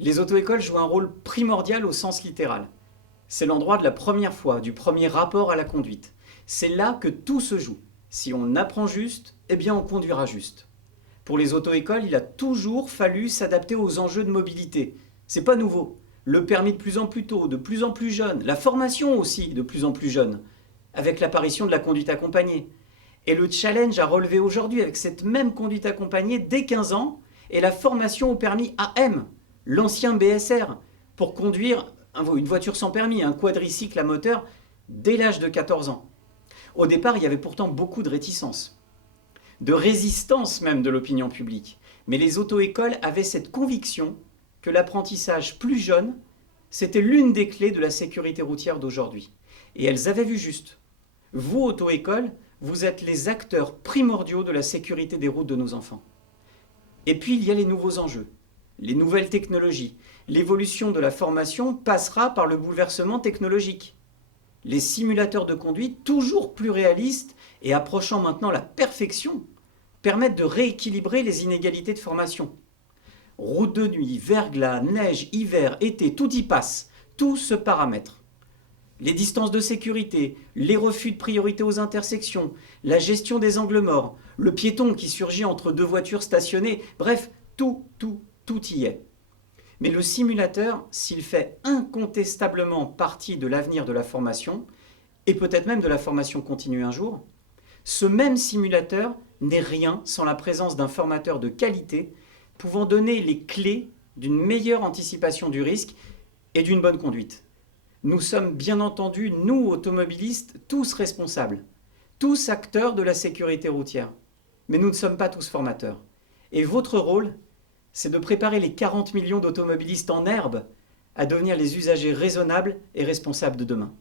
Les auto-écoles jouent un rôle primordial au sens littéral. C'est l'endroit de la première fois, du premier rapport à la conduite. C'est là que tout se joue. Si on apprend juste, eh bien on conduira juste. Pour les auto-écoles, il a toujours fallu s'adapter aux enjeux de mobilité. C'est pas nouveau. Le permis de plus en plus tôt, de plus en plus jeune, la formation aussi de plus en plus jeune, avec l'apparition de la conduite accompagnée. Et le challenge à relever aujourd'hui avec cette même conduite accompagnée dès 15 ans est la formation au permis AM, l'ancien BSR, pour conduire une voiture sans permis, un quadricycle à moteur, dès l'âge de 14 ans. Au départ, il y avait pourtant beaucoup de réticences, de résistance même de l'opinion publique. Mais les auto-écoles avaient cette conviction que l'apprentissage plus jeune, c'était l'une des clés de la sécurité routière d'aujourd'hui. Et elles avaient vu juste. Vous, auto-école, vous êtes les acteurs primordiaux de la sécurité des routes de nos enfants. Et puis, il y a les nouveaux enjeux, les nouvelles technologies. L'évolution de la formation passera par le bouleversement technologique. Les simulateurs de conduite, toujours plus réalistes et approchant maintenant la perfection, permettent de rééquilibrer les inégalités de formation. Route de nuit, verglas, neige, hiver, été, tout y passe, tout se paramètre. Les distances de sécurité, les refus de priorité aux intersections, la gestion des angles morts, le piéton qui surgit entre deux voitures stationnées, bref, tout y est. Mais le simulateur, s'il fait incontestablement partie de l'avenir de la formation, et peut-être même de la formation continue un jour, ce même simulateur n'est rien sans la présence d'un formateur de qualité pouvant donner les clés d'une meilleure anticipation du risque et d'une bonne conduite. Nous sommes bien entendu, nous automobilistes, tous responsables, tous acteurs de la sécurité routière. Mais nous ne sommes pas tous formateurs. Et votre rôle, c'est de préparer les 40 millions d'automobilistes en herbe à devenir les usagers raisonnables et responsables de demain.